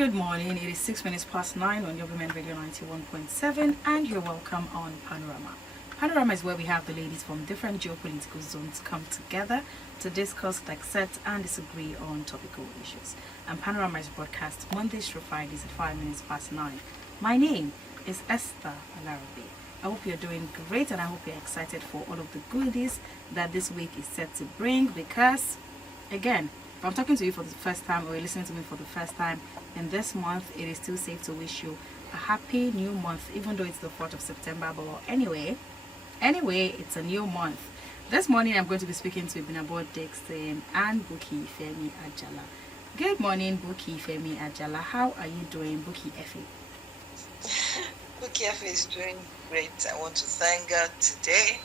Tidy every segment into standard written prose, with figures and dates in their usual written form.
Good morning. It is 6 minutes past 9 on your Women Radio 91.7, and you're welcome on Panorama. Panorama is where we have the ladies from different geopolitical zones come together to discuss, accept, and disagree on topical issues. And Panorama is broadcast Mondays through Fridays at 5 minutes past 9. My name is Esther Alarabe. I hope you're doing great, and I hope you're excited for all of the goodies that this week is set to bring, because, again, if I'm talking to you for the first time or you're listening to me for the first time in this month, it is still safe to wish you a happy new month, even though it's the 4th of September. But anyway, it's a new month. This morning, I'm going to be speaking to Ibinabo Dixon and Buki Femi Ajala. Good morning, Buki Femi Ajala. How are you doing, Buki Effie? Buki Effie is doing great. I want to thank God today.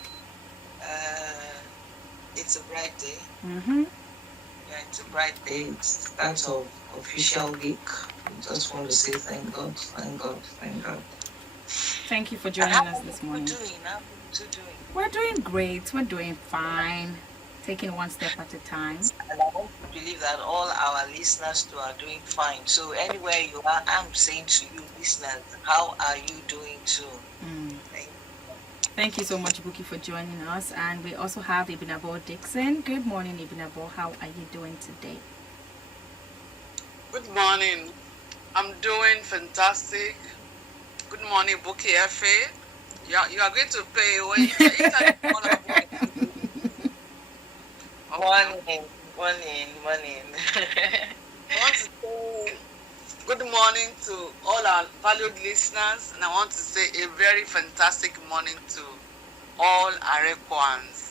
It's a bright day. Yeah, it's a bright day. It's the start of official week. I just want to say thank God, thank God, thank God. Thank you for joining us this morning. How are you doing? We're doing great. We're doing fine. Taking one step at a time. And I want to believe that all our listeners too are doing fine. So anywhere you are, I'm saying to you listeners, how are you doing too? Thank you so much, Buki, for joining us. And we also have Ibinabo Dixon. Good morning, Ibinabo. How are you doing today? Good morning. I'm doing fantastic. Good morning, Buki Effie. You are going to pay when you Morning. I want to say good morning to all our valued listeners, and I want to say a very fantastic morning to all Arequans.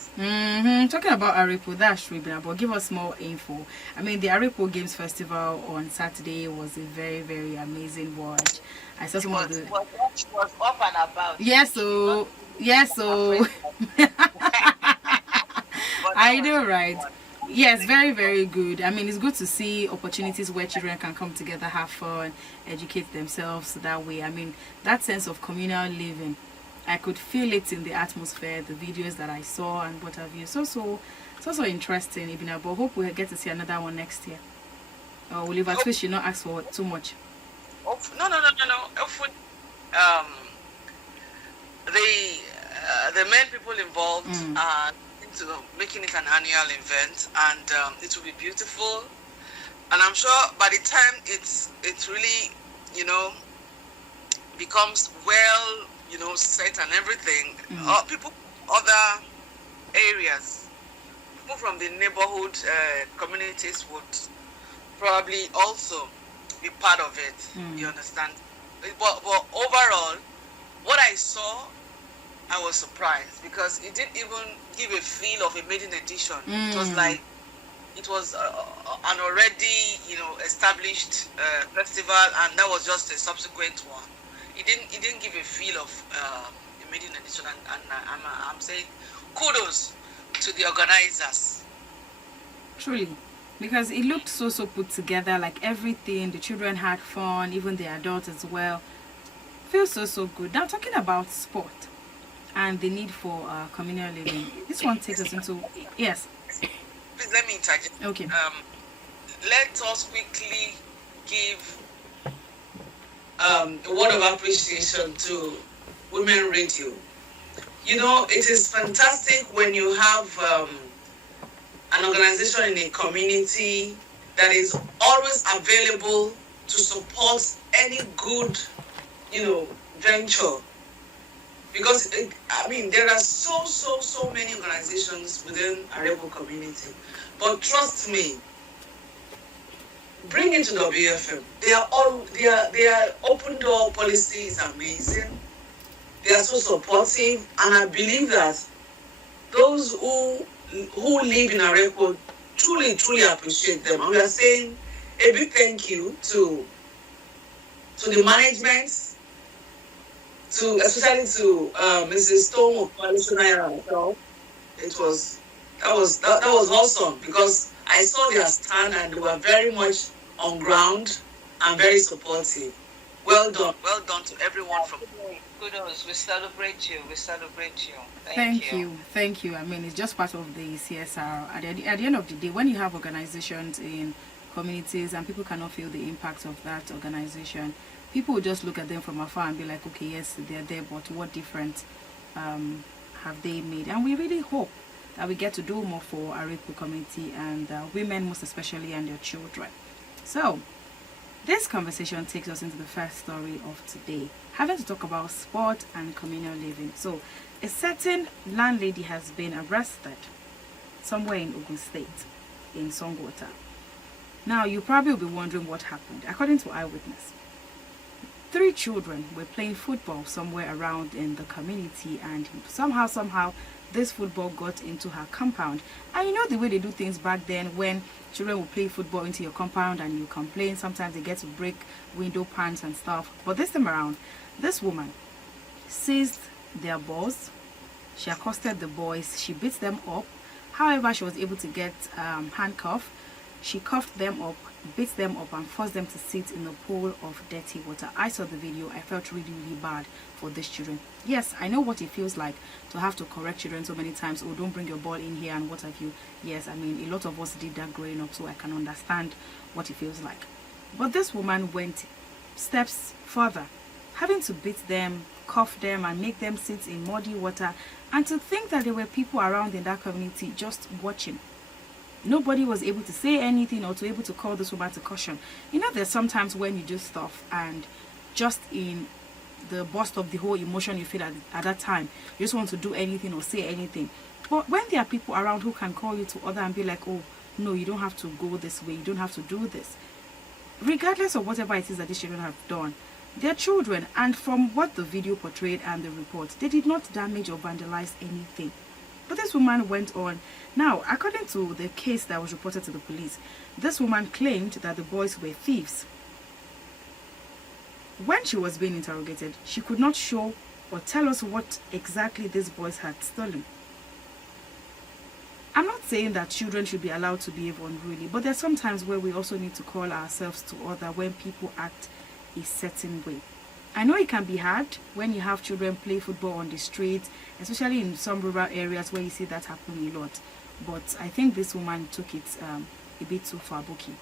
Talking about Arepo, that's true, but give us more info. I mean, the Arepo Games Festival on Saturday was a very, very amazing watch. I saw some of the... was up and about. Yes, so... I know, right? Yes, very, very good. I mean, it's good to see opportunities where children can come together, have fun, educate themselves that way. I mean, that sense of communal living, I could feel it in the atmosphere, the videos that I saw and what have you. It's also interesting, Ibina, but hope we'll get to see another one next year. Or will you should not ask for too much? No. Hopefully, the main people involved are into making it an annual event, and it will be beautiful. And I'm sure by the time it's really, becomes well, set and everything, people, other areas, people from the neighborhood communities would probably also be part of it. You understand? But overall, what I saw, I was surprised because it didn't even give a feel of a maiden edition. It was like it was an already established festival, and that was just a subsequent one. It didn't give a feel of a maiden edition, and I'm saying kudos to the organizers. Truly, because it looked so put together, like everything. The children had fun, even the adults as well. Feels so good. Now talking about sport and the need for communal living. This one takes us into... Yes. Please let me interject. Okay. Let us quickly give a word of appreciation to Women Radio. It is fantastic when you have an organization in a community that is always available to support any good, venture. Because, there are so many organizations within Arepo community. But trust me, bring it to WFM. Their open door policy is amazing. They are so supportive. And I believe that those who live in Arepo truly appreciate them. And we are saying a big thank you to the management, especially to Mrs. Stone herself. That was awesome because I saw their stand and they were very much on ground and very supportive. Well done to everyone from. Kudos. We celebrate you. Thank you. I mean, it's just part of the CSR. At the end of the day, when you have organizations in communities and people cannot feel the impact of that organization, people will just look at them from afar and be like, okay, yes, they're there, but what difference have they made? And we really hope that we get to do more for our Igbo community and women most especially and their children. So this conversation takes us into the first story of today, having to talk about sport and communal living. So a certain landlady has been arrested somewhere in Ogun State, in Songwater. Now you probably will be wondering what happened. According to eyewitness, 3 children were playing football somewhere around in the community, and somehow this football got into her compound. And you know the way they do things back then, when children will play football into your compound and you complain, sometimes they get to break window panes and stuff. But this time around, this woman seized their balls, she accosted the boys, she beat them up. However, she was able to get handcuffed. She cuffed them up, beat them up, and forced them to sit in a pool of dirty water. I saw the video. I felt really bad for these children. Yes, I know what it feels like to have to correct children so many times. Oh, don't bring your ball in here and what have you. Yes, I mean, a lot of us did that growing up, so I can understand what it feels like. But this woman went steps further, having to beat them, cuff them, and make them sit in muddy water. And to think that there were people around in that community just watching. Nobody was able to say anything or to able to call this woman to caution. You know, there's sometimes when you do stuff and just in the burst of the whole emotion you feel at that time, you just want to do anything or say anything. But when there are people around who can call you to order and be like, oh, no, you don't have to go this way, you don't have to do this. Regardless of whatever it is that these children have done, they're children, and from what the video portrayed and the report, they did not damage or vandalize anything. But this woman went on. Now, according to the case that was reported to the police, this woman claimed that the boys were thieves. When she was being interrogated, she could not show or tell us what exactly these boys had stolen. I'm not saying that children should be allowed to behave unruly, but there's some times where we also need to call ourselves to order when people act a certain way. I know it can be hard when you have children play football on the street, especially in some rural areas where you see that happen a lot. But I think this woman took it a bit too far, Buki.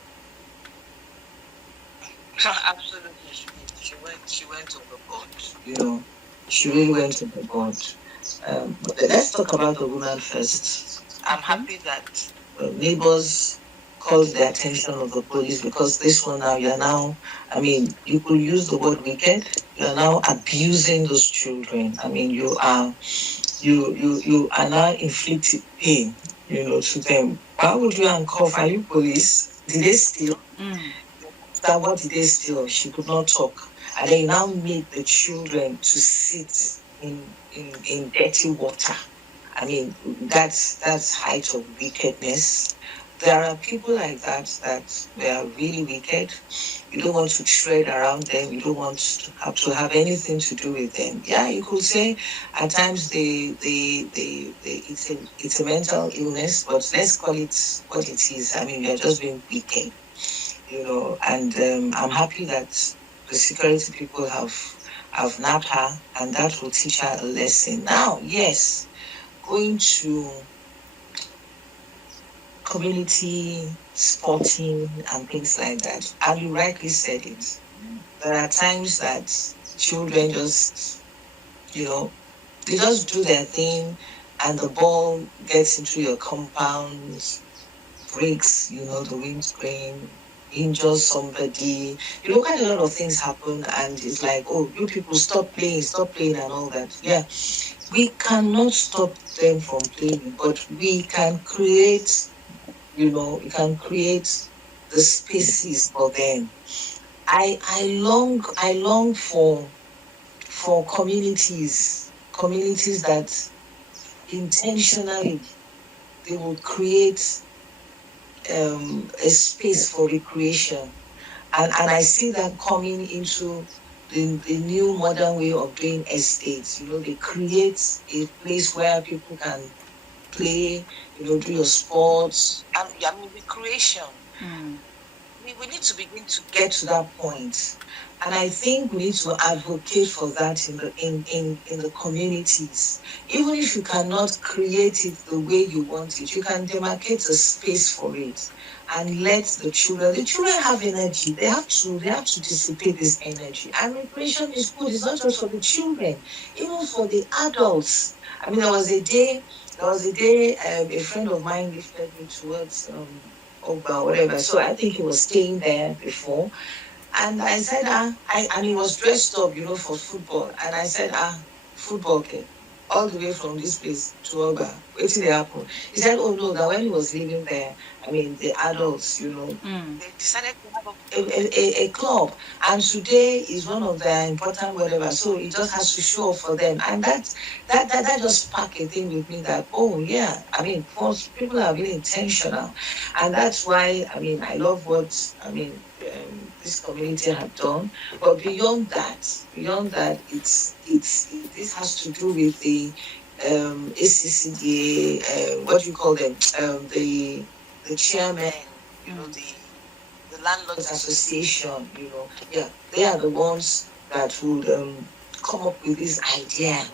Absolutely, she went overboard. You know, she really went overboard. But let's talk about the woman first. I'm happy that neighbors called the attention of the police, because this one now, I mean, you could use the word wicked. You're now abusing those children. I mean, you are now inflicting pain, to them. Why would you handcuff? Are you police? Did they steal? That what did they steal? She could not talk. And they now made the children to sit in dirty water. I mean, that's height of wickedness. There are people like that they are really wicked. You don't want to tread around them. You don't want to have anything to do with them. Yeah, you could say at times it's a mental illness, but let's call it what it is. I mean, they're just being wicked, and I'm happy that the security people have nabbed her, and that will teach her a lesson. Now, yes, going to community sporting and things like that, and you rightly said it. There are times that children just, they just do their thing, and the ball gets into your compound, breaks, the windscreen, injures somebody. Quite a lot of things happen, and it's like, oh, you people stop playing, and all that. Yeah, we cannot stop them from playing, but we can create. We can create the spaces for them. I long for communities that intentionally they will create a space for recreation, and I see that coming into the new modern way of doing estates. They create a place where people can play, do your sports, and recreation. we need to begin to get to that point. And I think we need to advocate for that in the communities. Even if you cannot create it the way you want it, you can demarcate a space for it and let the children have energy. They have to dissipate this energy. And recreation is good. It's not just for the children, even for the adults. I mean, there was a day a friend of mine lifted me towards Oba or whatever. So I think he was staying there before. And I said, and he was dressed up, for football. And I said, football, okay, all the way from this place to Oba. Wait till they happen. He said, oh no, that when he was living there, I mean, the adults, they decided to have a club. And today is one of the important whatever. So it just has to show up for them. And that just sparked a thing with me that, oh yeah, I mean, first, people are really intentional. And that's why, I mean, I love what, this community have done. But beyond that, this has to do with the ACCDA, what do you call them? The chairman, the landlords association, yeah, they are the ones that would come up with this idea.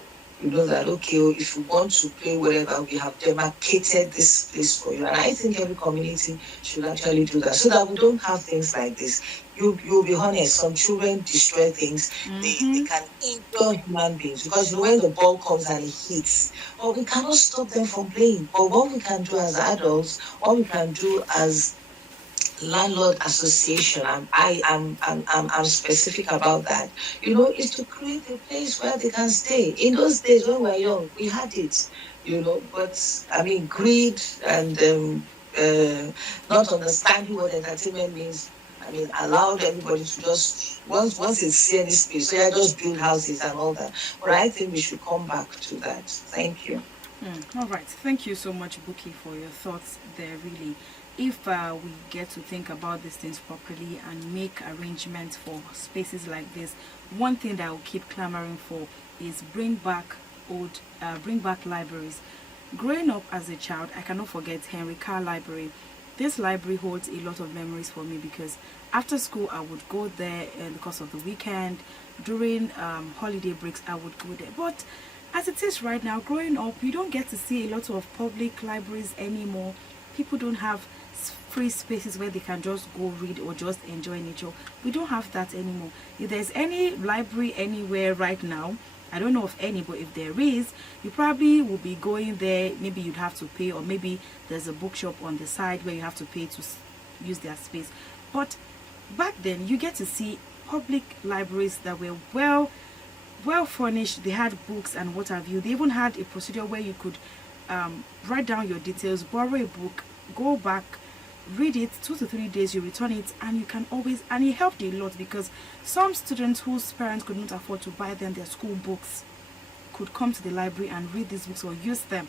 That, okay, if you want to play whatever, we have demarcated this place for you. And I think every community should actually do that so that we don't have things like this. You'll be honest, some children destroy things. They can injure human beings because when the ball comes and it hits, but we cannot stop them from playing. But what we can do as adults, what we can do as landlord association, and I'm specific about that, is to create a place where they can stay. In those days when we were young, we had it, but I mean, greed and not understanding what entertainment means, I mean, allowed everybody to just, once it's see any space, so yeah, just build houses and all that. But I think we should come back to that. Thank you. All right. Thank you so much, Buki, for your thoughts there, really. If we get to think about these things properly and make arrangements for spaces like this, one thing that I will keep clamoring for is bring back libraries. Growing up as a child, I cannot forget Henry Carr Library. This library holds a lot of memories for me because after school I would go there because of the weekend. During holiday breaks I would go there. But as it is right now, growing up, you don't get to see a lot of public libraries anymore. People don't have free spaces where they can just go read or just enjoy nature. We don't have that anymore. If there's any library anywhere right now, I don't know of any, but if there is, you probably will be going there. Maybe you'd have to pay, or maybe there's a bookshop on the side where you have to pay to use their space. But back then, you get to see public libraries that were well furnished. They had books and what have you. They even had a procedure where you could write down your details, borrow a book, go back, read it 2 to 3 days, you return it, and you can always, and it helped a lot because some students whose parents could not afford to buy them their school books could come to the library and read these books or use them.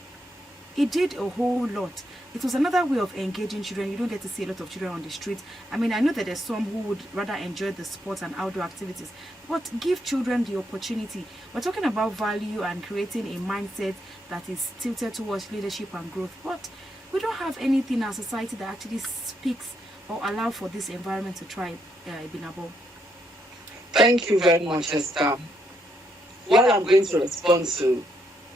It did a whole lot. It was another way of engaging children. You don't get to see a lot of children on the street. I mean, I know that there's some who would rather enjoy the sports and outdoor activities, but give children the opportunity. We're talking about value and creating a mindset that is tilted towards leadership and growth, but we don't have anything in our society that actually speaks or allow for this environment to thrive. Ibinabo. Thank you very much, Esther. While I'm going to respond to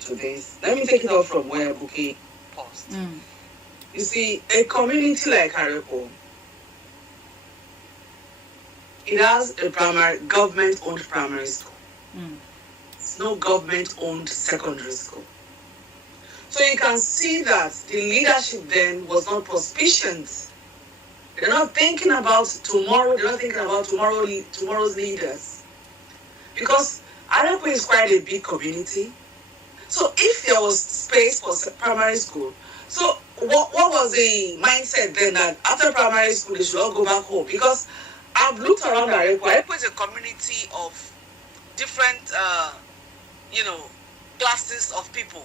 this, let me take it off from where Buki paused. You see, a community like Arepo, it has a government-owned primary school. It's no government-owned secondary school. So you can see that the leadership then was not proficient. They're not thinking about tomorrow. They're not thinking about tomorrow's leaders. Because Arepo is quite a big community. So if there was space for primary school, so what was the mindset then that after primary school they should all go back home? Because I've looked around Arepo. Arepo is a community of different, classes of people.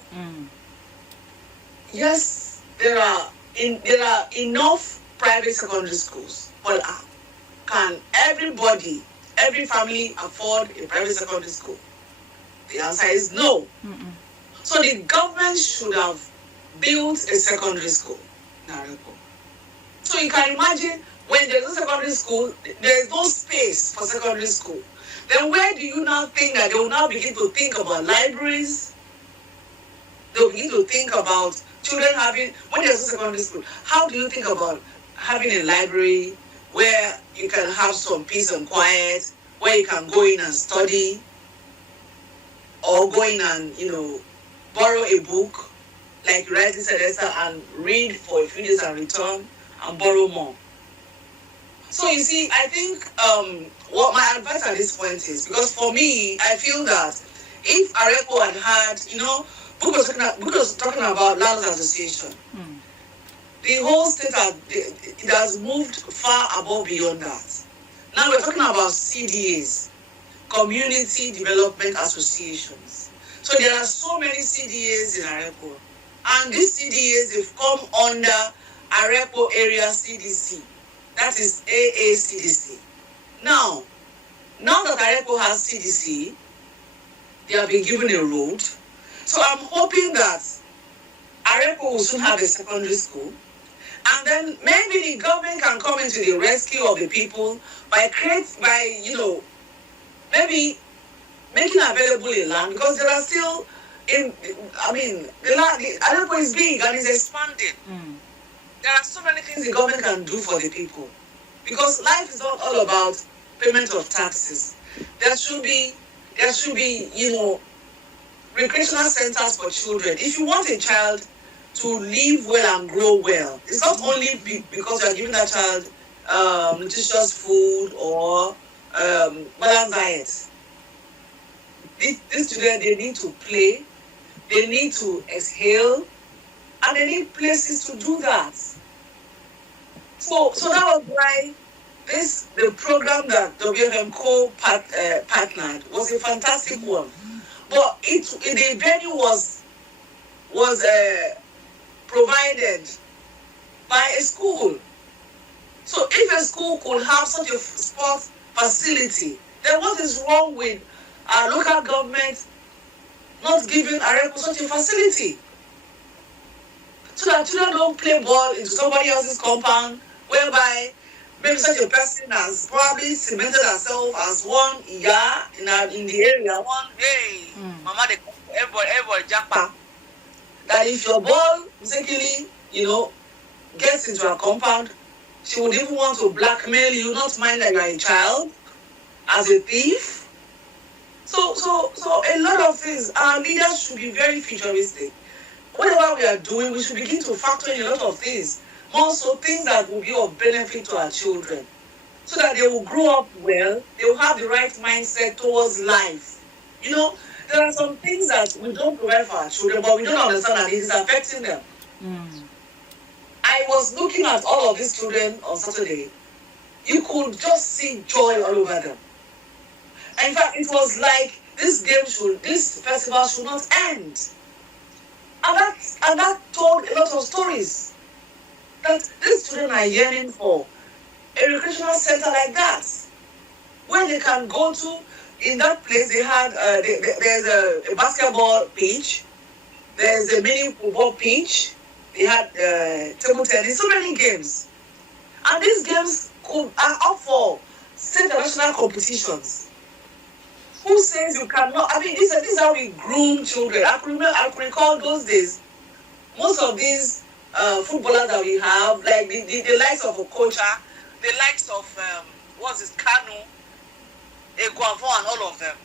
Yes, there are enough private secondary schools, but can every family afford a private secondary school? The answer is no. So the government should have built a secondary school in Arepo. So you can imagine When there's no secondary school, there's no space for secondary school. Then where do you now think that they will now begin to think about libraries? They'll begin to think about children having, when there's no secondary school, how do you think about having a library where you can have some peace and quiet, where you can go in and study, or go in and, borrow a book, like you write this Esther, and read for a few days and return and borrow more. So you see, I think what my advice at this point is, because for me, I feel that if Arepo had, book was talking about Landlords Association. The whole state it has moved far above beyond that. Now we're talking about CDAs, Community Development Associations. So there are so many CDAs in Arepo, and these CDAs, they've come under Arepo Area CDC. That is AACDC. Now that Arepo has CDC, they have been given a road. So I'm hoping that Arepo will soon have a secondary school. And then maybe the government can come into the rescue of the people by maybe making available a land, because there are still, the land, Arepo is big and is expanding. There are so many things the government can do for the people, because life is not all about payment of taxes. There should be, recreational centers for children. If you want a child to live well and grow well, it's not only because you're giving that child nutritious food or balanced diet. These children, they need to play, they need to exhale, and they need places to do that. So that was why the program that WFM partnered was a fantastic one. But the venue was provided by a school. So if a school could have such a sports facility, then what is wrong with our local government not giving Arepo such a facility? So that children don't play ball into somebody else's compound, whereby maybe such a person has probably cemented herself as one in the area. Mama, everybody jackpot. That if your ball mistakenly, gets into her compound, she would even want to blackmail you, not mind that you are a child, as a thief. So a lot of things, our leaders should be very futuristic. Whatever we are doing, we should begin to factor in a lot of things. More so things that will be of benefit to our children, so that they will grow up well, they will have the right mindset towards life. There are some things that we don't provide for our children, but we don't understand that it is affecting them. I was looking at all of these children on Saturday. You could just see joy all over them. In fact, it was like this festival should not end. And that told a lot of stories. That these children are yearning for a recreational center like that, where they can go to. In that place, they had there's a basketball pitch, there's a mini football pitch, they had table tennis, so many games, and these games are up for state and national competitions. Who says you cannot? This is how we groom children. I can recall those days. Most of these footballers that we have, like the likes of Okocha, the likes of Kanu, Eguavon, and all of them.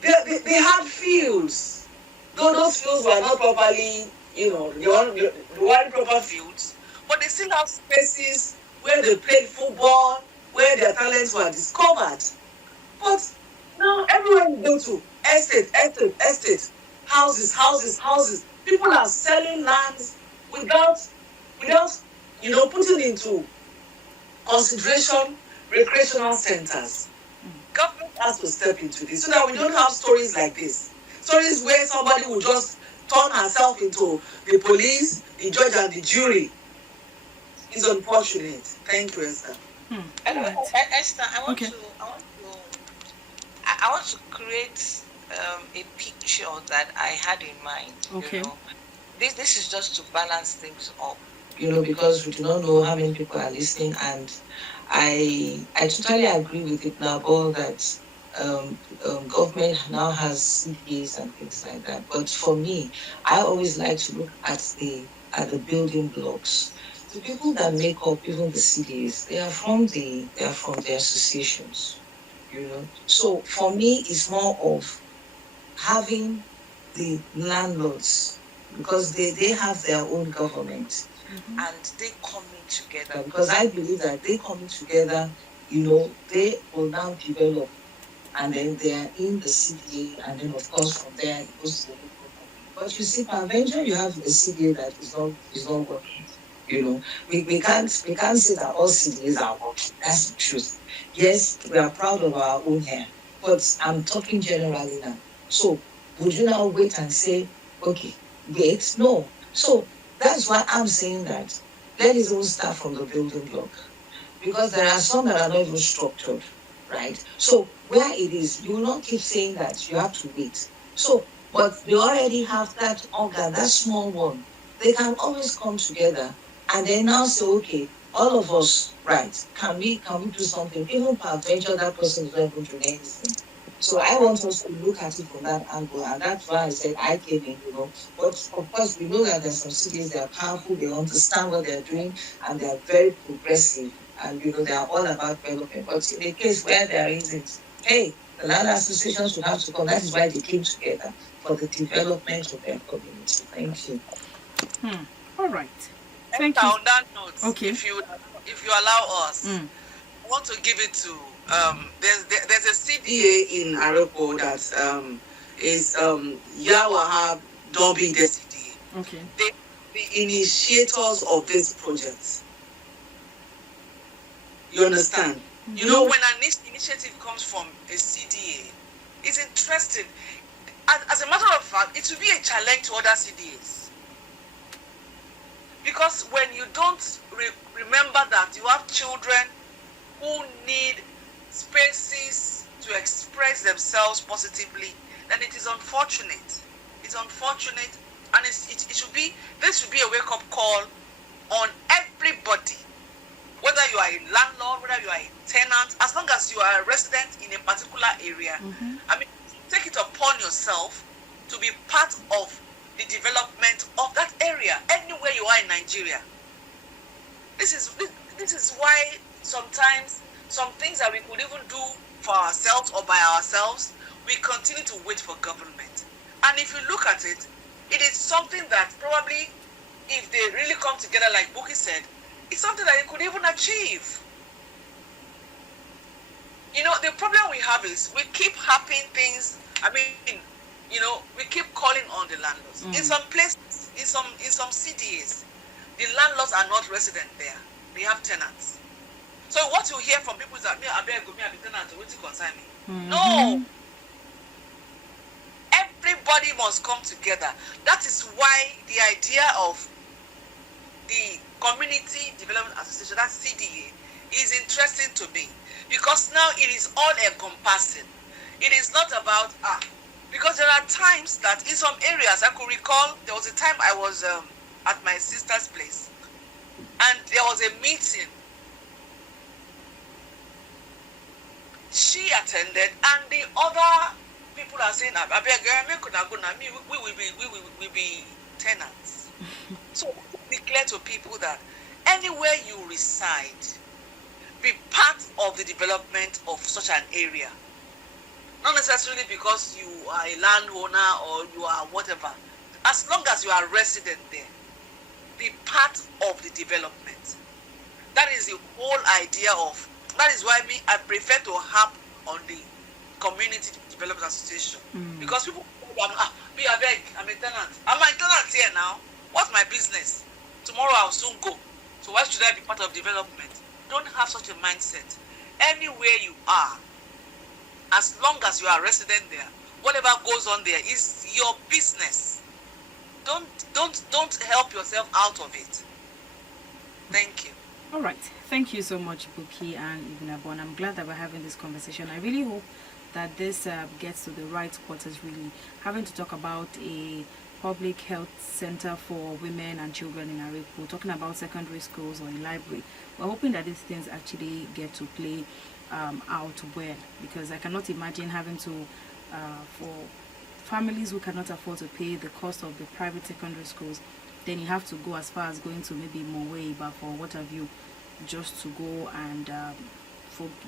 They had fields. Though those fields were not properly, they weren't proper fields, but they still have spaces where they played football, where their talents were discovered. But now everywhere you go to, estate, houses. People are selling lands without putting into consideration recreational centers. Government has to step into this so that we don't have stories like this. Stories where somebody will just turn herself into the police, the judge, and the jury. It's unfortunate. Thank you, Esther. Esther, I want to create a picture that I had in mind. Okay. This is just to balance things up. because we do not know how many people are listening. And I totally agree with it now, that government now has CDAs and things like that. But for me, I always like to look at the building blocks. The people that make up even the CDAs, they are from the associations. So for me, it's more of having the landlords, because they have their own government, and they coming together, because I believe that they coming together, they will now develop, and then they are in the CDA, and then of course from there it goes to the local government. But you see, per venture, you have a CDA that is not working. We can't say that all CDAs are working. That's the truth. Yes, we are proud of our own hair, but I'm talking generally now. So would you now wait and say, okay, wait? No. So that's why I'm saying that let us all start from the building block, because there are some that are not even structured, right? So where it is, you will not keep saying that you have to wait. So, but they already have that organ, that small one. They can always come together and then now say, okay, all of us, right? Can we do something? Even peradventure, that person is not even doing anything. So I want us to look at it from that angle, and that's why I said I came in. But of course, we know that there's some cities, they are powerful, they understand what they're doing, and they are very progressive, and they are all about development. But in the case where there isn't, hey, the land associations should have to come. That is why they came together, for the development of their community. Thank you. All right. And Thank you. on that note, Okay. if you allow us, I want to give it to there's a CDA in Arepo that is Yawahab Dobby the CDA. Okay. The initiators of this project. You understand? When an initiative comes from a CDA, it's interesting. As a matter of fact, it will be a challenge to other CDAs. Because when you don't remember that you have children who need spaces to express themselves positively, then it is unfortunate. It's unfortunate, and this should be a wake-up call on everybody. Whether you are a landlord, whether you are a tenant, as long as you are a resident in a particular area, take it upon yourself to be part of the development of that area, anywhere you are in Nigeria. This is why sometimes some things that we could even do for ourselves or by ourselves, we continue to wait for government. And if you look at it, it is something that probably, if they really come together, like Buki said, it's something that they could even achieve. The problem we have is we keep happening things. We keep calling on the landlords. In some places, in some CDAs, the landlords are not resident there. They have tenants. So what you hear from people is that I beg me, I be tenant, what to concern me? No. Everybody must come together. That is why the idea of the Community Development Association, that CDA, is interesting to me, because now it is all encompassing. It is not about because there are times that in some areas, I could recall there was a time I was at my sister's place, and there was a meeting. She attended, and the other people are saying, we will be tenants. So declare to people that anywhere you reside, be part of the development of such an area. Not necessarily because you are a landowner or you are whatever. As long as you are resident there, be part of the development. That is the whole idea of. That is why I prefer to harp on the Community Development Association. Because people I'm a tenant. I'm a tenant here now. What's my business? Tomorrow I'll soon go. So why should I be part of development? Don't have such a mindset. Anywhere you are, as long as you are a resident there, whatever goes on there is your business. Don't help yourself out of it. Thank you. All right. Thank you so much, Buki and Ibnabon. I'm glad that we're having this conversation. I really hope that this gets to the right quarters, really. Having to talk about a public health center for women and children in Arepo. We're talking about secondary schools or a library. We're hoping that these things actually get to play out well, because I cannot imagine having to, for families who cannot afford to pay the cost of the private secondary schools, then you have to go as far as going to maybe Mowe, but for what have you, just to go and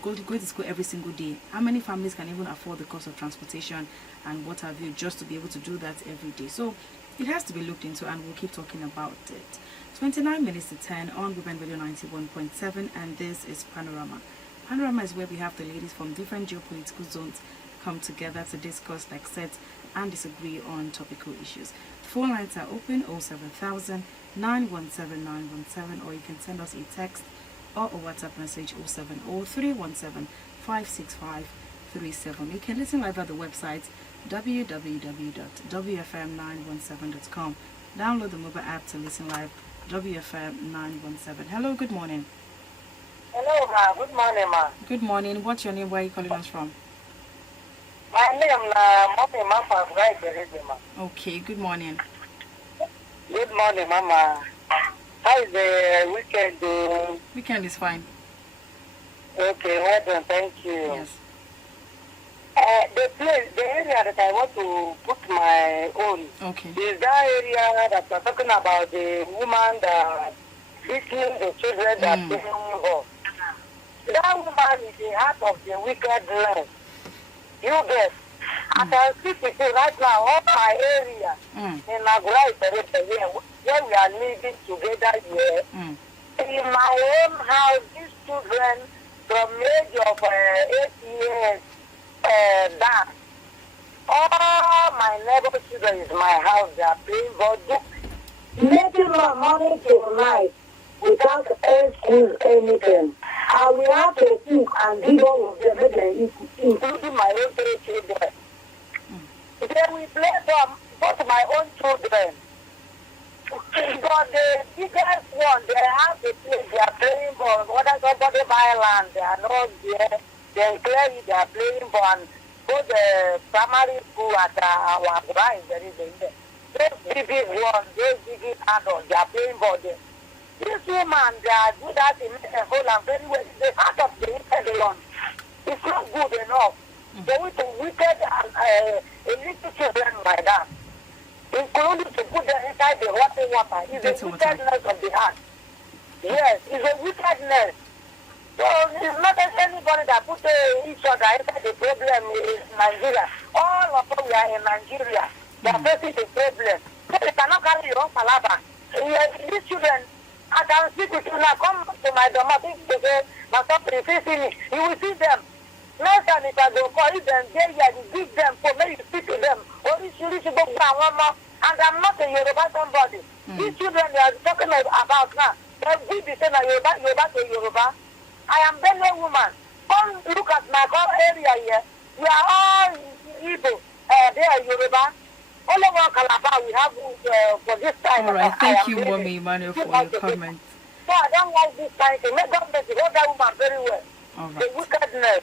go to school every single day. How many families can even afford the cost of transportation and what have you, just to be able to do that every day? So it has to be looked into, and we'll keep talking about it. 29 minutes to 10 on Women Radio 91.7, and this is Panorama. Panorama is where we have the ladies from different geopolitical zones come together to discuss, accept, and disagree on topical issues. The phone lines are open: 07000 917 917, or you can send us a text or a WhatsApp message: 070 317 56537. You can listen live at the website www.wfm917.com. Download the mobile app to listen live. WFM917. Hello, good morning. Hello, ma. Good morning, ma. Good morning. What's your name? Where are you calling us from? My name is Mommy Mama Right, ma. Okay, good morning. Good morning, Mama. How is the weekend doing? Weekend is fine. Okay, well done. Thank you. Yes. The area that I want to put my own Okay. is that area that we're talking about, the woman that beating the children that they involved. That woman is the heart of the wickedness. You get. As I speak with you right now, all my area in Nagura is where we are living together here. In my own house, these children from the age of 8 years down, all my neighbor children is my house. They are playing ball, making my money to night without excuse anything. I will have to think and give all of them, including my own 3 children. Then we play from both my own children. But the biggest one, they have the place, they are playing ball. Whether somebody buy land, they are not there. Then clearly they are playing ball. And go the primary school at our grind, there is in there. Those big ones, those big adults, they are playing ball there. This woman, they are good at it, make a whole and very well. The heart of the wicked one, it's not good enough. They want to wicked and little children like that, including to put them inside the water. It's a wickedness of the heart. Yes, it's a wickedness. So it's not anybody that put each other inside the problem in Nigeria. All of us, we are in Nigeria. They are facing the problem. So you cannot carry your own palava. These children, I can speak with you now. Come to my domestic today. My company facing me. You will see them. Next time if I go call you them, they you give them for me, you speak to them. Only you go down one more. And I'm not a Yoruba somebody. These children they are talking about now. They will be saying Yoruba to Yoruba. I am Benue woman. Come look at my area here. We are all Igbo. They are Yoruba. Only one Calabar we have for this time. All right, thank you, Mommy Emmanuel, for your comment. So I don't like this kind of thing. Let government hold that woman very well. All right. The wickedness.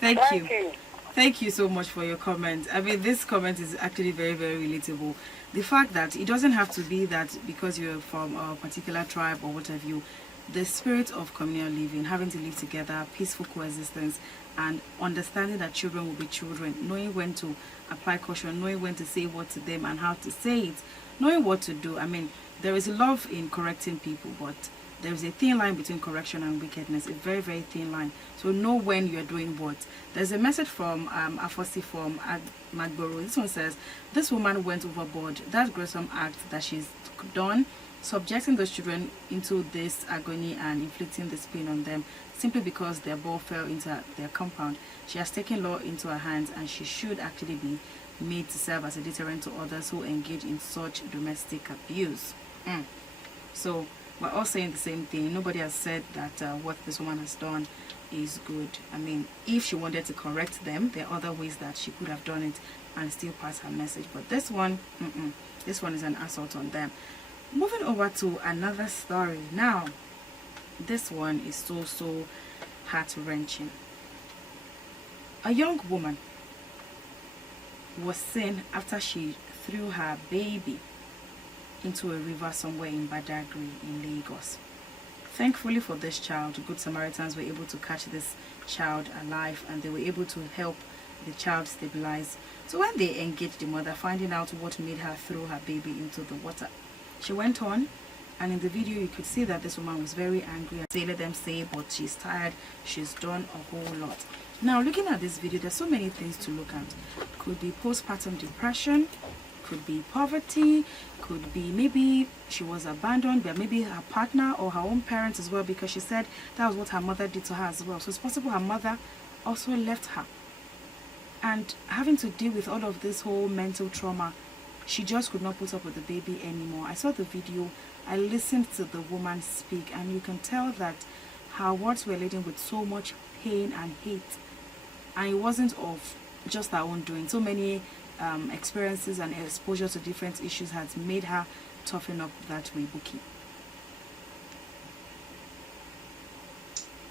Thank you. Thank you so much for your comment. I mean, this comment is actually very, very relatable. The fact that it doesn't have to be that because you're from a particular tribe or what have you, the spirit of communal living, having to live together, peaceful coexistence, and understanding that children will be children, knowing when to apply caution, knowing when to say what to them and how to say it, knowing what to do. I mean, there is love in correcting people, but there is a thin line between correction and wickedness, a very, very thin line. So know when you're doing what. There's a message from Afosi from Magboro. This one says, this woman went overboard. That gruesome act that she's done, subjecting those children into this agony and inflicting this pain on them simply because their ball fell into their compound. She has taken law into her hands, and she should actually be made to serve as a deterrent to others who engage in such domestic abuse. So we're all saying the same thing. Nobody has said that what this woman has done is good. I mean, if she wanted to correct them, there are other ways that she could have done it and still pass her message. But this one, this one is an assault on them. Moving over to another story now. This one is so heart-wrenching. A young woman was seen after she threw her baby into a river somewhere in Badagry in Lagos. Thankfully for this child, Good Samaritans were able to catch this child alive, and they were able to help the child stabilize. So when they engaged the mother, finding out what made her throw her baby into the water, she went on, and in the video you could see that this woman was very angry and let them say, but she's tired, she's done a whole lot. Now looking at this video, there's so many things to look at. Could be postpartum depression, could be poverty, could be maybe she was abandoned by maybe her partner or her own parents as well, because she said that was what her mother did to her as well. So it's possible her mother also left her, and having to deal with all of this whole mental trauma, she just could not put up with the baby anymore. I saw the video, I listened to the woman speak, and you can tell that her words were laden with so much pain and hate, and it wasn't of just her own doing. So many experiences and exposure to different issues has made her toughen up that way, Buki.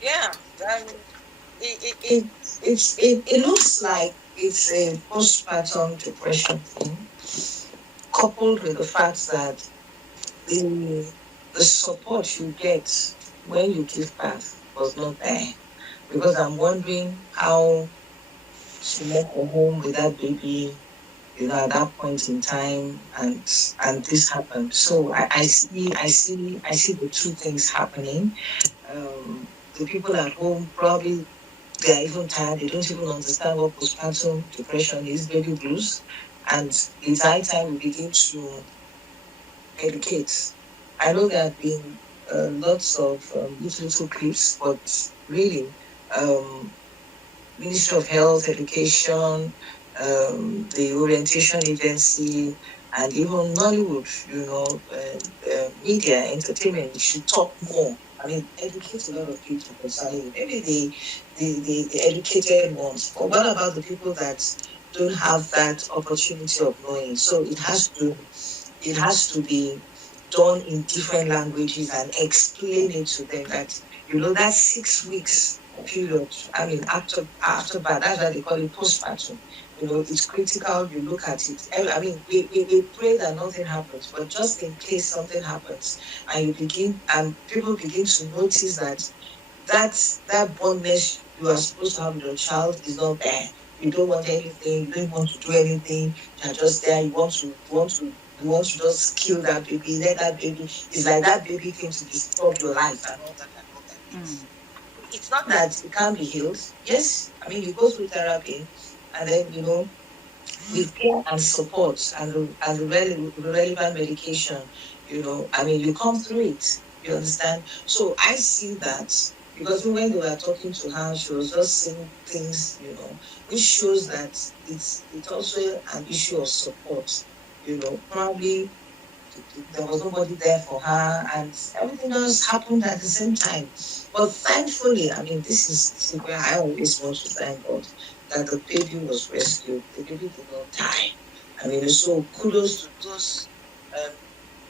Yeah, it looks like it's a postpartum depression thing, coupled with the fact that the support you get when you give birth was not there. Because I'm wondering how she left her home with that baby, at that point in time, and this happened. So I see the two things happening. The people at home, probably they are even tired. They don't even understand what postpartum depression is, baby blues, and it's high time we begin to educate. I know there have been lots of little clips, but really, Ministry of Health, Education, the Orientation Agency, and even Nollywood, media, entertainment should talk more. I mean, educate a lot of people concerning it. Maybe the educated ones. But what about the people that don't have that opportunity of knowing? So it has to be done in different languages and explain it to them that, that 6 weeks period, I mean, after birth, that's why they call it postpartum. It's critical. You look at it. I mean, we pray that nothing happens, but just in case something happens, and people begin to notice that bondness you are supposed to have with your child is not there. You don't want anything. You don't want to do anything. You're just there. You want to just kill that baby. Let that baby. It's like that baby came to disturb your life and all that and all that. It's not that it can't be healed. Yes, I mean, you go through therapy, and then, with care and support and the relevant medication, I mean, you come through it. You understand? So I see that, because when they were talking to her, she was just saying things, which shows that it's also an issue of support. Probably there was nobody there for her, and everything else happened at the same time. But thankfully, I mean, this is where I always want to thank God that the baby was rescued. The baby did not die. I mean, so kudos to those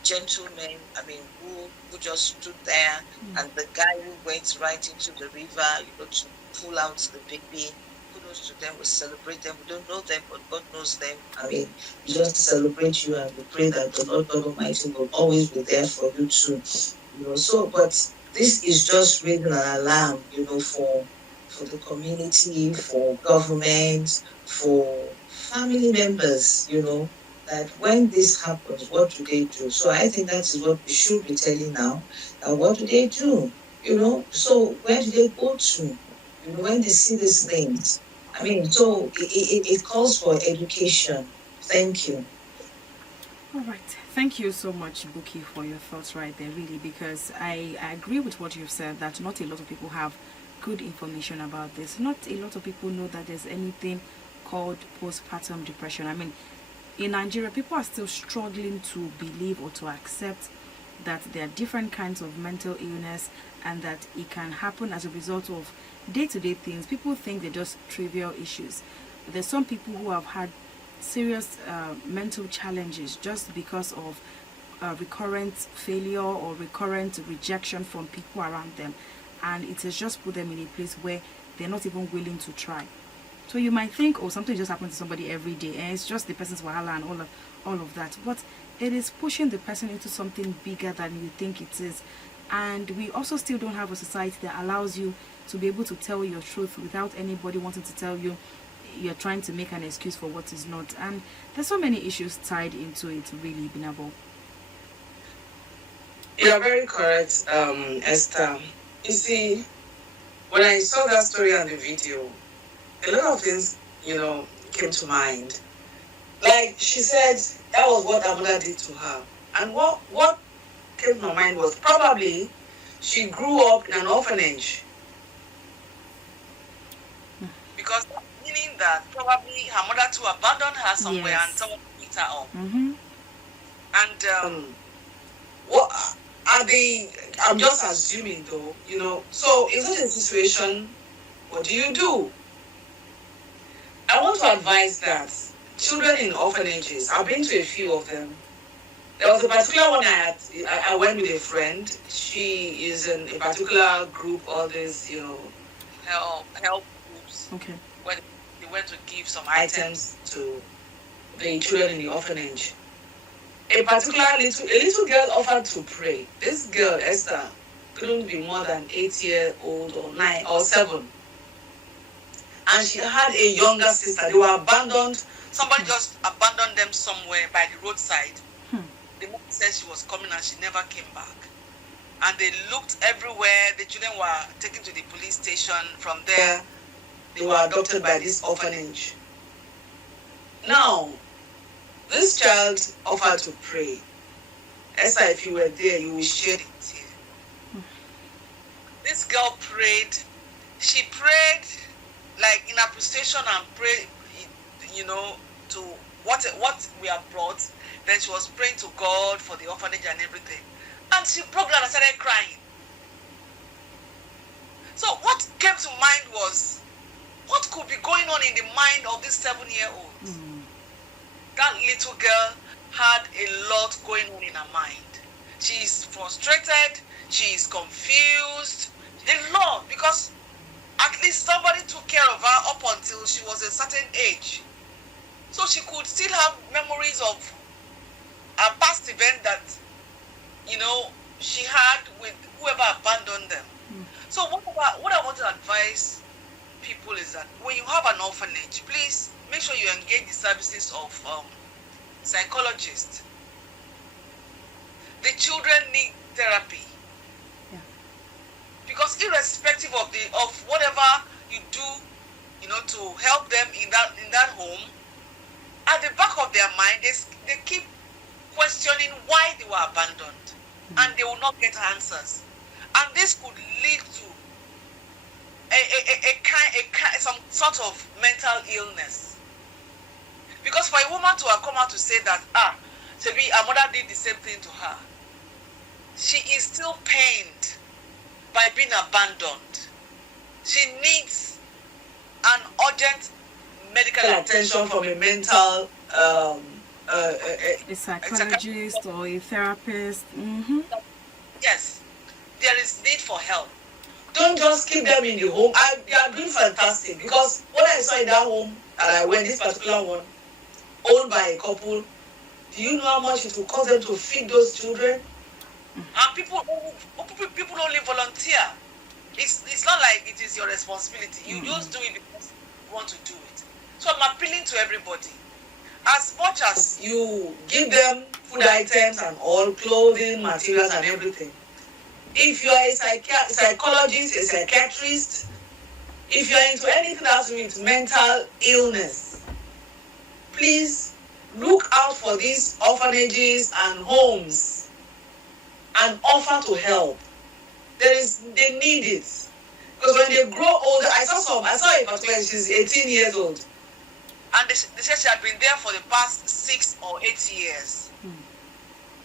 gentlemen, I mean, who just stood there, and the guy who went right into the river, to pull out the baby. Kudos to them. We celebrate them. We don't know them, but God knows them. I mean, we just celebrate you, and we pray that the Lord God Almighty will always be there for you too. So, but this is just raising an alarm, for the community, for government, for family members, that when this happens, what do they do? So I think that is what we should be telling now. What do they do? So where do they go to? When they see these things. I mean, so it calls for education. Thank you. All right. Thank you so much, Buki, for your thoughts right there, really, because I agree with what you've said, that not a lot of people have good information about this. Not a lot of people know that there's anything called postpartum depression. I mean, in Nigeria, people are still struggling to believe or to accept that there are different kinds of mental illness, and that it can happen as a result of day-to-day things. People think they're just trivial issues. There's some people who have had serious mental challenges just because of recurrent failure or recurrent rejection from people around them, and it has just put them in a place where they're not even willing to try. So you might think, oh, something just happened to somebody every day, and it's just the person's wahala and all of that. But it is pushing the person into something bigger than you think it is. And we also still don't have a society that allows you to be able to tell your truth without anybody wanting to tell you you're trying to make an excuse for what is not. And there's so many issues tied into it, really, Binabo. You're very correct, Esther. You see, when I saw that story and the video, a lot of things, came to mind. Like she said, that was what her mother did to her. And what came to my mind was probably she grew up in an orphanage. Because meaning that probably her mother too abandoned her somewhere and someone picked her up. Mm-hmm. And what are they? I'm just assuming though, So in such a situation, what do? I want to advise that children in orphanages, I've been to a few of them. There was a particular one I went with a friend. She is in a particular group, all these, help groups. Okay. Where they went to give some items to the children in the orphanage. A little girl offered to pray. This girl, Esther, couldn't be more than 8 years old or 9 or 7. And she had a younger sister. They were abandoned. Somebody just abandoned them somewhere by the roadside. The mom said she was coming and she never came back. And they looked everywhere. The children were taken to the police station. From there, they were adopted by this orphanage. Now, this child offered to pray. Esther, if you were there, you will share it here. This girl prayed. She prayed like in appreciation and prayed, to what we have brought. Then she was praying to God for the orphanage and everything. And she broke down and started crying. So what came to mind was, what could be going on in the mind of this 7-year-old? That little girl had a lot going on in her mind. She is frustrated. She is confused. A lot, because at least somebody took care of her up until she was a certain age. So she could still have memories of a past event that, she had with whoever abandoned them. So what I want to advise people is that when you have an orphanage, please make sure you engage the services of psychologists. The children need therapy. Yeah. Because irrespective of whatever you do, to help them in that home, at the back of their mind, they keep questioning why they were abandoned, and they will not get answers. And this could lead to some sort of mental illness. Because for a woman to have come out to say that, maybe her mother did the same thing to her, she is still pained by being abandoned. She needs an urgent medical attention from a mental a psychologist or a therapist. Mm-hmm. Yes, there is need for help. Don't just keep them in the home. They are doing fantastic, because what I saw in that home that I went, this particular one, owned by a couple, do you know how much it will cost them to feed those children? And people only volunteer. It's not like it is your responsibility. You just do it because you want to do it. So I'm appealing to everybody. As much as you give them food items and all, clothing, materials and everything, if you are a psychologist, a psychiatrist, if you are into anything else with mental illness, please look out for these orphanages and homes and offer to help. They need it. Because when they grow older, I saw a particular, she's 18 years old. And they said she had been there for the past 6 or 8 years.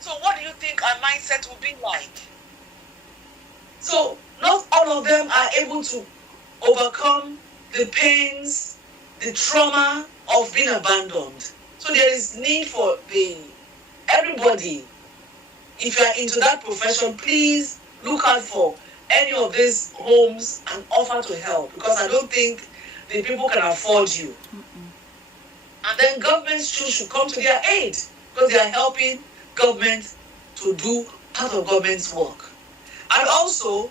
So what do you think our mindset will be like? So not all of them are able to overcome the pains, the trauma of being abandoned. So there is need for everybody. If you are into that profession, please look out for any of these homes and offer to help, because I don't think the people can afford you. And then governments too should come to their aid because they are helping government to do part of government's work. And also,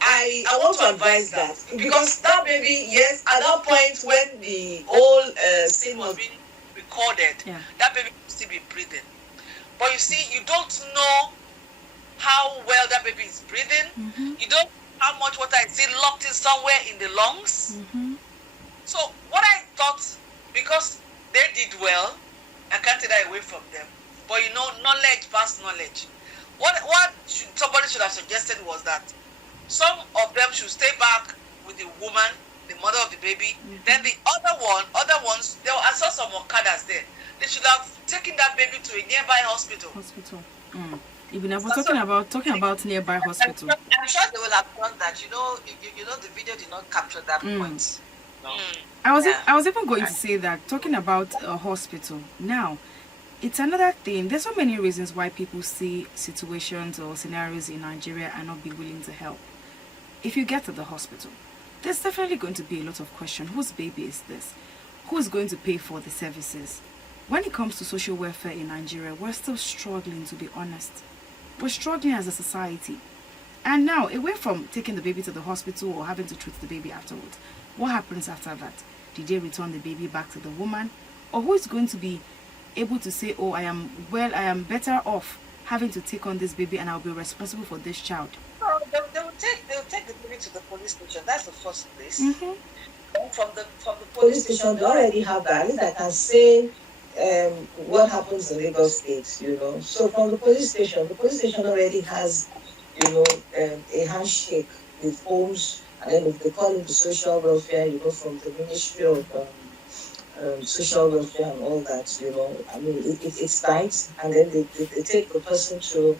I want to advise that because that baby, yes, at that point when the whole scene was being recorded, that baby could still be breathing. But you see, you don't know how well that baby is breathing. You don't know how much water is still locked in somewhere in the lungs. So what I thought, because they did well, I can't take that away from them. But you know, knowledge past knowledge. What somebody should have suggested was that some of them should stay back with the woman, the mother of the baby. Then the other ones, I saw some Okadas there. They should have taken that baby to a nearby hospital. Even I was talking about nearby hospital. I'm sure they will have done that. You know, the video did not capture that point. No. I was even going to say that, talking about a hospital now. It's another thing. There's so many reasons why people see situations or scenarios in Nigeria and not be willing to help. If you get to the hospital, there's definitely going to be a lot of questions. Whose baby is this? Who's going to pay for the services? When it comes to social welfare in Nigeria, we're still struggling, to be honest. We're struggling as a society. And now, away from taking the baby to the hospital or having to treat the baby afterwards, what happens after that? Did they return the baby back to the woman? Or who is going to be able to say, oh, I am better off having to take on this baby and I'll be responsible for this child? No, they will take the baby to the police station. That's the first place. From the police station, They already have that. At least I can say what happens in Lagos State, you know. So from the police station already has, you know, a handshake with homes, and then if they call it the social welfare, you know, from the Ministry of social welfare and all that, you know. I mean, it's tight, and then they take the person to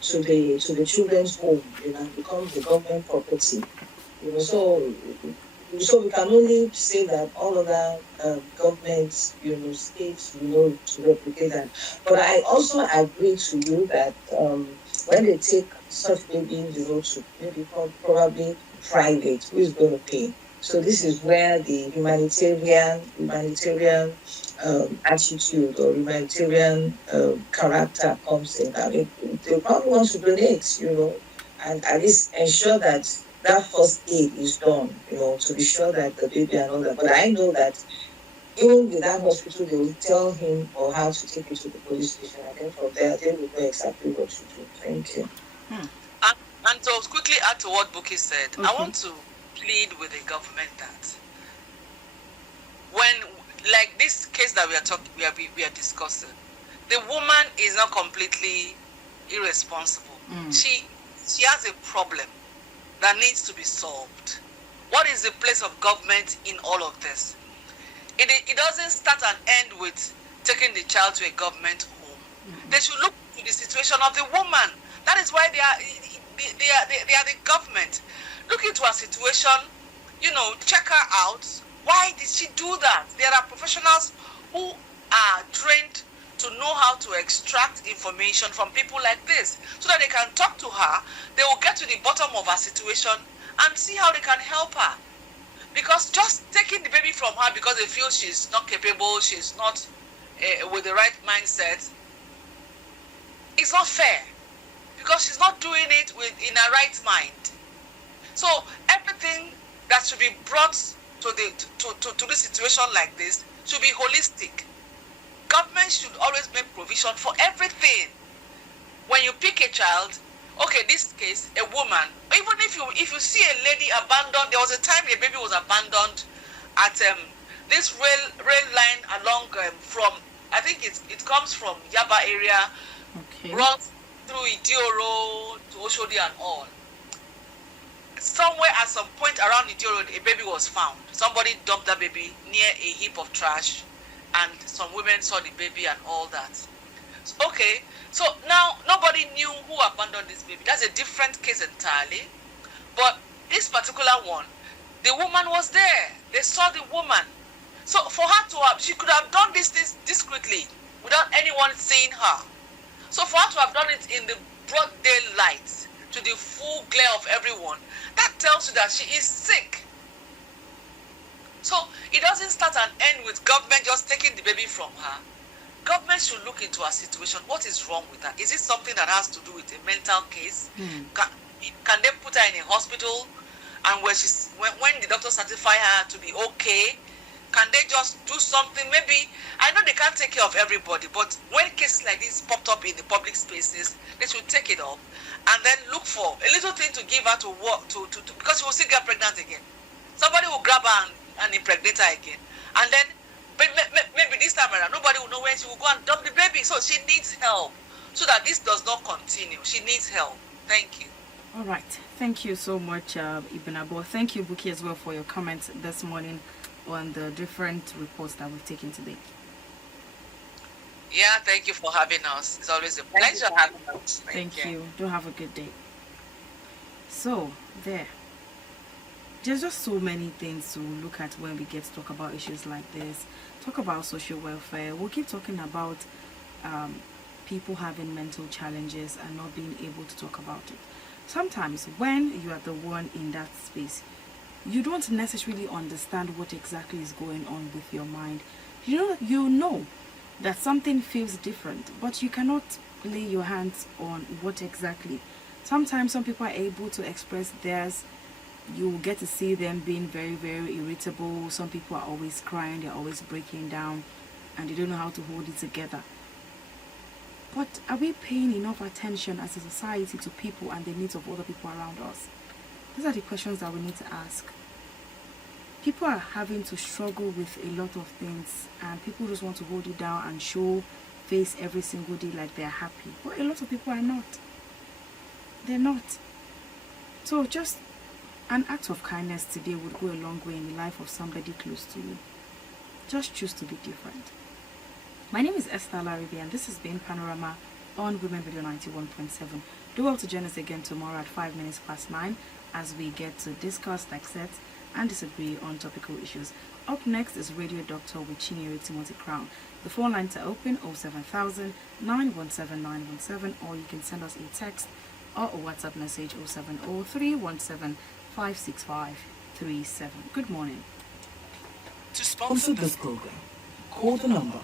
the children's home, you know, it becomes the government property, you know. So we can only say that all other governments, you know, states, you know, to replicate that. But I also agree to you that when they take such babies, you know, to maybe probably private, who is going to pay? So this is where the humanitarian attitude or humanitarian character comes in. I mean, they probably want to donate, you know, and at least ensure that first aid is done, you know, to be sure that the baby and all that. But I know that even with that hospital, they will tell him or her to take it to the police station, and then from there, they will know exactly what to do. Thank you. And to quickly add to what Buki said, I want to plead with the government that when, like this case that we are discussing, the woman is not completely irresponsible. She has a problem that needs to be solved. What is the place of government in all of this? It doesn't start and end with taking the child to a government home. They should look to the situation of the woman. That is why they are the government. Look into her situation, you know, check her out. Why did she do that? There are professionals who are trained to know how to extract information from people like this so that they can talk to her. They will get to the bottom of her situation and see how they can help her. Because just taking the baby from her because they feel she's not capable, she's not with the right mindset, it's not fair. Because she's not doing it in her right mind. So everything that should be brought to the situation like this should be holistic. Government should always make provision for everything. When you pick a child, okay, this case, a woman, even if you see a lady abandoned, there was a time a baby was abandoned at this rail line along from, I think it comes from Yaba area, runs through Idioro to Oshodi and all. Somewhere at some point around Idioro, a baby was found. Somebody dumped that baby near a heap of trash, and some women saw the baby and all that. Okay, so now nobody knew who abandoned this baby. That's a different case entirely. But this particular one, the woman was there. They saw the woman. So for her to have, she could have done this discreetly without anyone seeing her. So for her to have done it in the broad daylight, to the full glare of everyone, that tells you that she is sick. So it doesn't start and end with government just taking the baby from her. Government should look into her situation. What is wrong with her? Is it something that has to do with a mental case? Can they put her in a hospital? And when the doctor certify her to be okay, can they just do something? Maybe, I know they can't take care of everybody, but when cases like this popped up in the public spaces, they should take it up and then look for a little thing to give her to work, because she will still get pregnant again. Somebody will grab her and impregnate her again. And then maybe this time around, nobody will know when she will go and dump the baby. So she needs help so that this does not continue. She needs help. Thank you. All right. Thank you so much, Ibn Abo. Thank you, Buki, as well, for your comments this morning on the different reports that we've taken today. Yeah, thank you for having us. It's always a pleasure having us. Thank you. Do have a good day. So, there's just so many things to look at when we get to talk about issues like this. Talk about social welfare. We'll keep talking about people having mental challenges and not being able to talk about it. Sometimes when you are the one in that space, you don't necessarily understand what exactly is going on with your mind. You know that something feels different, but you cannot lay your hands on what exactly. Sometimes some people are able to express theirs. You get to see them being very, very irritable. Some people are always crying, they're always breaking down, and they don't know how to hold it together. But are we paying enough attention as a society to people and the needs of other people around us? These are the questions that we need to ask. People are having to struggle with a lot of things, and people just want to hold it down and show face every single day like they're happy. But a lot of people are not. They're not. So just an act of kindness today would go a long way in the life of somebody close to you. Just choose to be different. My name is Esther Laribi, and this has been Panorama on Women Radio 91.7. Do well to join us again tomorrow at 9:05 as we get to discuss, accept, and disagree on topical issues. Up next is Radio Doctor with Chinyere Timothy Crown. The phone lines are open 07000 917 917, or you can send us a text or a WhatsApp message 070 56537. Good morning. To sponsor this program, call the number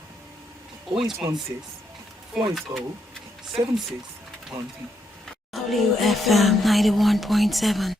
0816 480 7613. WFM 91.7.